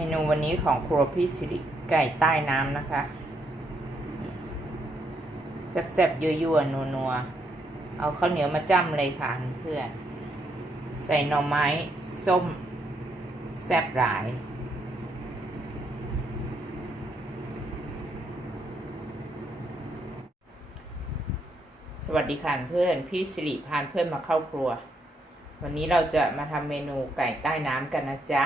เมนูวันนี้ของครัวพี่สิริไก่ใต้น้ำนะคะ แซ่บๆยั่วๆนัวๆเอาข้าวเหนียวมาจ้ำเลยค่ะเพื่อนใส่หน่อไม้ ส้ม แซ่บหลาย สวัสดีค่ะเพื่อนพี่สิริพานเพื่อนมาเข้าครัว วันนี้เราจะมาทำเมนูไก่ใต้น้ำกันนะจ๊ะ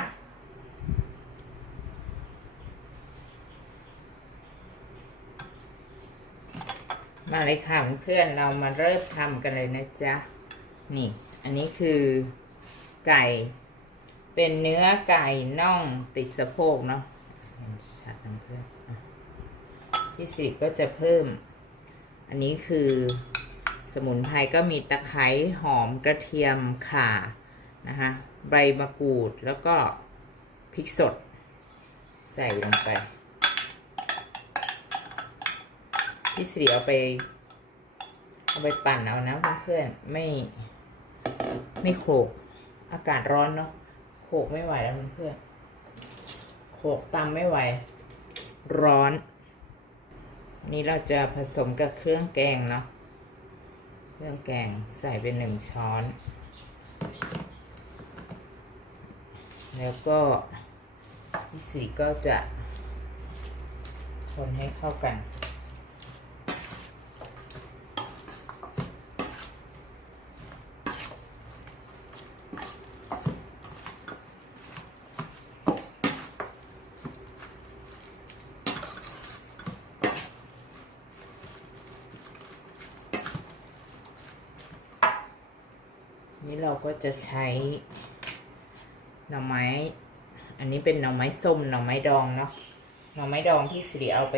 มาเลยค่ะเพื่อนเรามาเริ่มทำกันเลยนะจ๊ะ นี่ อันนี้คือไก่ เป็นเนื้อไก่น่องติดสะโพกเนาะเห็นชัดนะเพื่อนอพี่สิก็จะเพิ่ม อันนี้คือสมุนไพรก็มีตะไคร้หอมกระเทียมข่านะคะใบมะกรูดแล้วก็พริกสด ใส่ลงไป พี่สิริเอาไป เอาไปปั่นเอานะเพื่อนๆไม่ ไม่โขกอากาศร้อนเนาะโขกไม่ไหวแล้วเพื่อนๆโขกตำไม่ไหว ร้อน นี่เราจะผสมกับเครื่องแกงเนาะเครื่องแกงใส่เป็นหนึ่งช้อน แล้วก็พี่สีก็จะคนให้เข้ากัน ก็จะใช้หน่อไม้ อันนี้เป็นหน่อไม้ส้มหน่อไม้ดองเนาะหน่อไม้ดองที่สิริเอาไป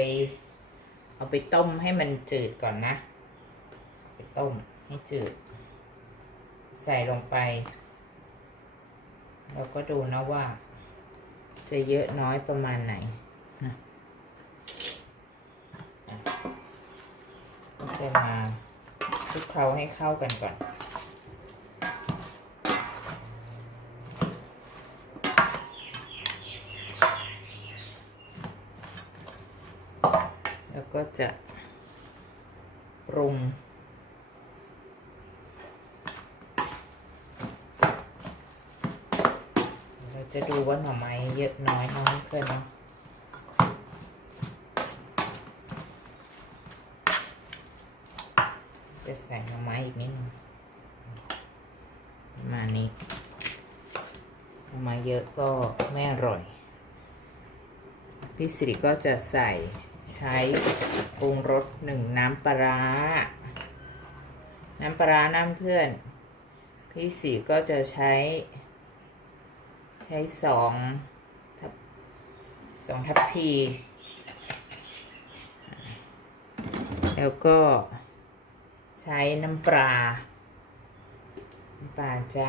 เอาไปต้มให้มันจืดก่อนนะ ไปต้มให้จืด ใส่ลงไป เราก็ดูนะว่า จะเยอะน้อยประมาณไหนนะอะก็จะมาคลุกเคล้าให้เข้ากันก่อน แล้ว ก็จะปรุง เราจะดูว่าหน่อไม้เยอะน้อยน้อยเพื่อนเนาะจะใส่หน่อไม้อีกนิดนึงมานี้หน่อไม้เยอะก็ไม่อร่อยพี่สิริก็จะใส่ ใช้ปรุงรสหนึ่งน้ำปลา น้ำปลาน้ำเพื่อน พี่สิริก็จะใช้ ใช้สองทับสองทัพพี แล้วก็ใช้น้ำปลา น้ำปลาจ้ะ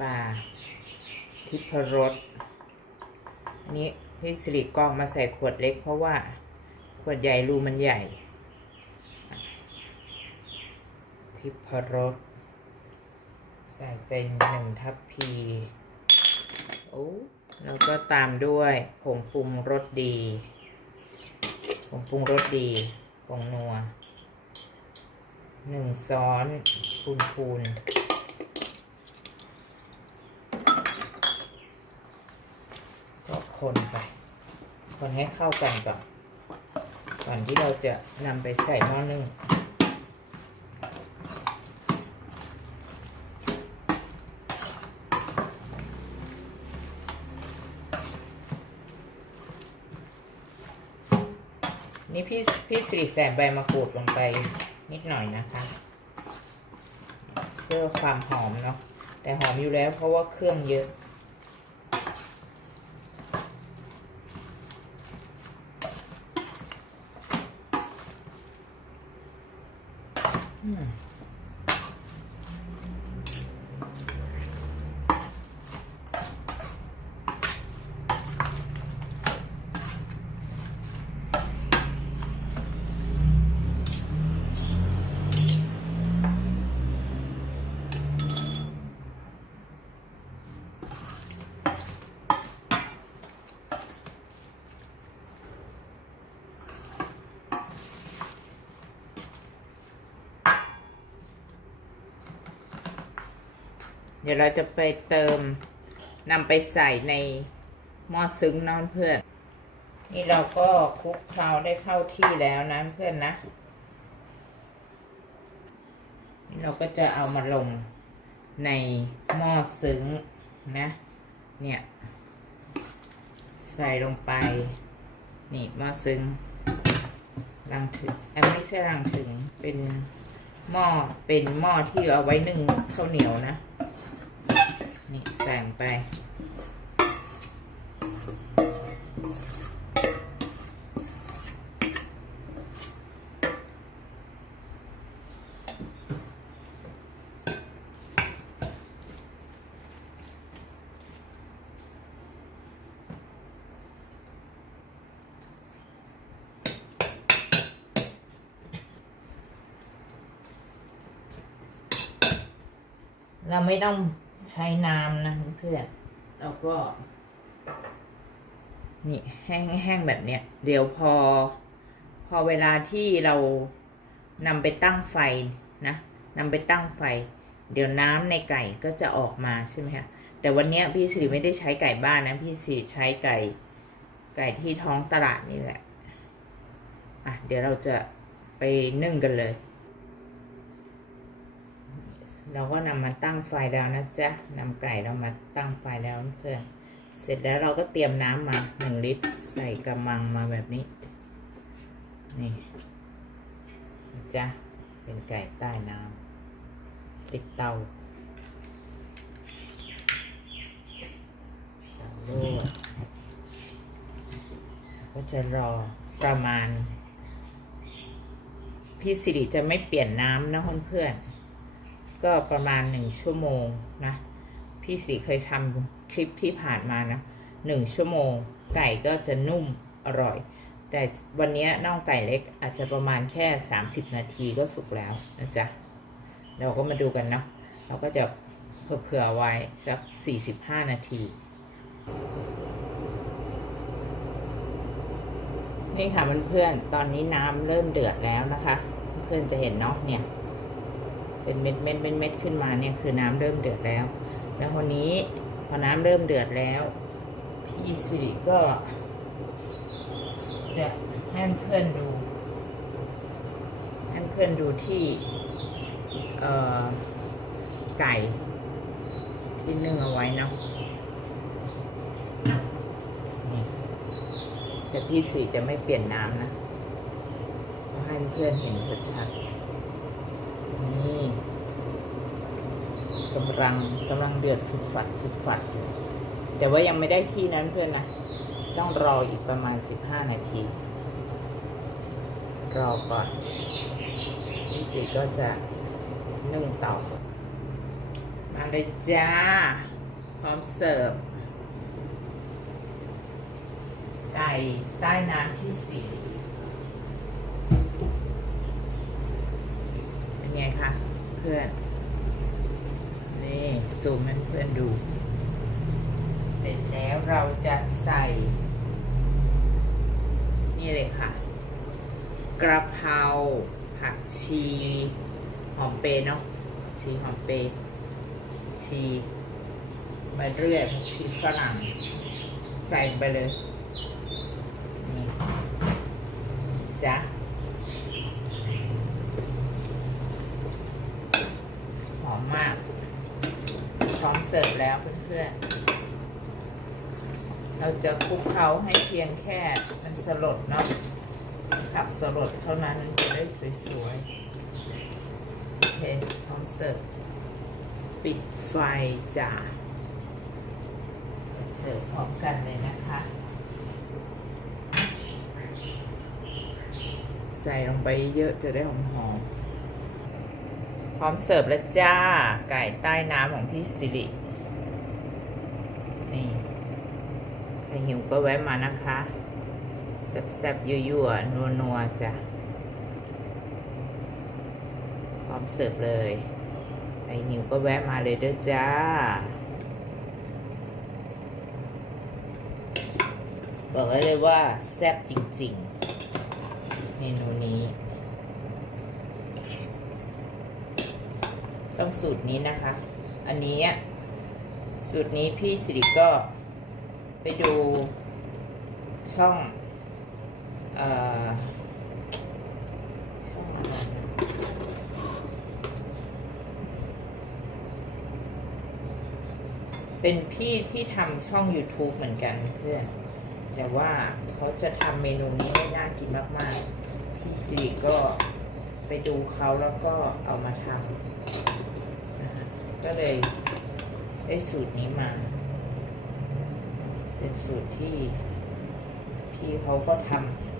ปลาทิพรสอัน นี้พี่สิริกองมาใส่ขวดเล็ก เพราะว่าขวดใหญ่รูมันใหญ่ ทิพรสใส่เป็นหนึ่งทัพพีโอ้แล้วก็ตามด้วยผงปรุงรสดี ผงปรุงรสดี ผงนัวหนึ่งซ้อนปูนปูนก็ คนไป คนให้เข้ากันก่อน ก่อนที่เราจะนำไปใส่หม้อนึ่งนี่พี่พี่สิริแสบใบมะกรูดลงไปนิดหน่อยนะคะ เพื่อความหอมเนาะแต่หอมอยู่แล้วเพราะว่าเครื่องเยอะ เดี๋ยวเราจะไปเติมนำไปใส่ในหม้อซึ้งน้องเพื่อน นี่เราก็คลุกเคล้าได้เข้าที่แล้วนะเพื่อนนะนี่เราก็จะเอามาลงในหม้อซึ้งนะ เนี่ย ใส่ลงไป นี่หม้อซึ้งรังถึงไม่ใช่รังถึงเป็นหม้อเป็นหม้อที่เอาไว้นึ่งข้าวเหนียวนะ นี่แสงไใช้น้ำนะเพื่อนๆเราก็ นี่แห้งๆแบบเนี้ย เดี๋ยวพอ พอเวลาที่เรานำไปตั้งไฟนะนำไปตั้งไฟ เดี๋ยวน้ำในไก่ก็จะออกมาใช่ไหมคะแต่วันเนี้ยพี่สิริไม่ได้ใช้ไก่บ้านนะ พี่สิริใช้ไก่ ไก่ที่ท้องตลาดนี่แหละ อะ เดี๋ยวเราจะไปนึ่งกันเลย เราก็นำมาตั้งไฟแล้วนะจ๊ะนำไก่เรามาตั้งไฟแล้วเพื่อนเสร็จแล้วเราก็เตรียมน้ำมาหนึ่งลิตรใส่กระมังมาแบบนี้ นี่นะจ๊ะเป็นไก่ใต้น้ำติดเตาเตาลวกก็จะรอประมาณ พี่สิริจะไม่เปลี่ยนน้ำนะเพื่อนๆ ก็ประมาณหนึ่งชั่วโมงนะ พี่สีเคยทำคลิปที่ผ่านมานะหนึ่งชั่วโมง ไก่ก็จะนุ่มอร่อย แต่วันนี้น่องไก่เล็กอาจจะประมาณแค่ 30 นาทีก็สุกแล้วนะจ๊ะ เราก็มาดูกันเนาะเราก็จะเผื่อๆไว้สัก 45 นาที นี่ค่ะเพื่อนๆตอนนี้น้ำเริ่มเดือดแล้วนะคะ เพื่อนจะเห็นเนาะเนี่ย เป็นเม็ดเม็ดเม็ดเม็ดขึ้นมาเนี่ยคือน้ำเริ่มเดือดแล้ว แล้ววันนี้พอน้ำเริ่มเดือดแล้ว พี่สิริก็ จะให้เพื่อนดูให้เพื่อนดูที่เอ่อไก่ที่นึ่งเอาไว้เนาะนี่แต่พี่สิจะไม่เปลี่ยนน้ำนะให้เพื่อนเห็นชัดๆ นี่กำลังกำลังเดือดฝุดฝัดฝุดฝัดอยู่แต่ว่ายังไม่ได้ที่นั้นเพื่อนนะต้องรออีกประมาณสิบห้านาที รอก่อนนี่สิก็จะนึ่งเตามาเลยจ้า พร้อมเสิร์ฟไก่ใต้น้ำที่สี่ เป็นไงคะ เพื่อนนี่ซูมให้เพื่อนดู เสร็จแล้วเราจะใส่ นี่เลยค่ะ กระเพราผักชี หอมเปรย์เนาะชีหอมเปรย์ชีใบเรื่อยผักชีฝรั่ง ใส่ไปเลย นี่จ้ะ ห อมมาก พร้อมเสิร์ฟแล้วเพื่อนๆ เราจะคลุกเคล้าให้เพียงแค่มันสลดเนาะผักสลดเท่านั้นจะได้สวยๆ โอเค พร้อมเสิร์ฟ ปิดไฟจ้าเสิร์ฟพร้อมกันเลยนะคะใส่ลงไปเยอะจะได้หอมๆ พร้อมเสิร์ฟแล้วจ้า ไก่ใต้น้ำของพี่สิริ นี่ใครหิวก็แวะมานะคะแซ่บๆยั่วๆนัวๆจ้ะ พร้อมเสิร์ฟเลย ใครหิวก็แวะมาเลยเด้อจ้าบอกไว้เลยว่าแซ่บจริง ๆ เมนูนี้ ต้องสูตรนี้นะคะ อันนี้สูตรนี้พี่สิริก็ไปดูช่องเอ่อช่องอะไรเป็นพี่ที่ทำช่อง YouTube เหมือนกันเพื่อน แต่ว่าเขาจะทำเมนูนี้ได้น่ากินมาก ๆ พี่สิริก็ไปดูเขาแล้วก็เอามาทำ ก็เลยได้สูตรนี้มา เป็นสูตรที่พี่เขาก็ท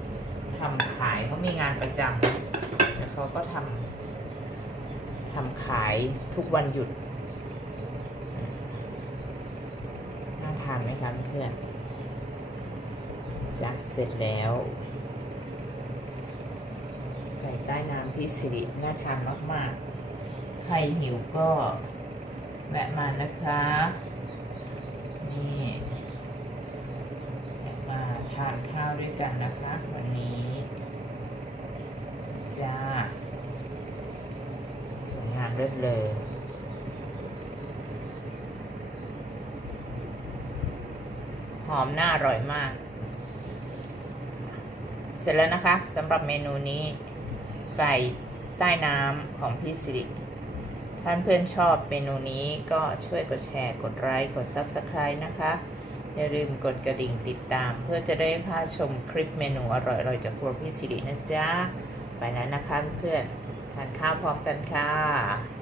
ำทำขายเขามีงานประจำแล้วเขาก็ทำทำขายทุกวันหยุดน่าทานไหมคะเพื่อนจะเสร็จแล้ว ไก่ใต้น้ำพี่สิริน่าทานมากๆ ใครหิวก็ แวะมานะคะ นี่แวะมาทานข้าวด้วยกันนะคะ วันนี้จ้าสวยงามเลิศเลยหอมน่าอร่อยมาก เสร็จแล้วนะคะสำหรับเมนูนี้ไก่ใต้น้ำของพี่สิริ ท่านเพื่อนชอบเมนูนี้ก็ช่วยกดแชร์ กดไลค์ กด Subscribe นะคะ อย่าลืมกดกระดิ่งติดตาม เพื่อจะได้พาชมคลิปเมนูอร่อยๆ จากครัวพี่สิรินะจ๊ะ ไปแล้วนะคะเพื่อนทานข้าวพร้อมกันค่ะ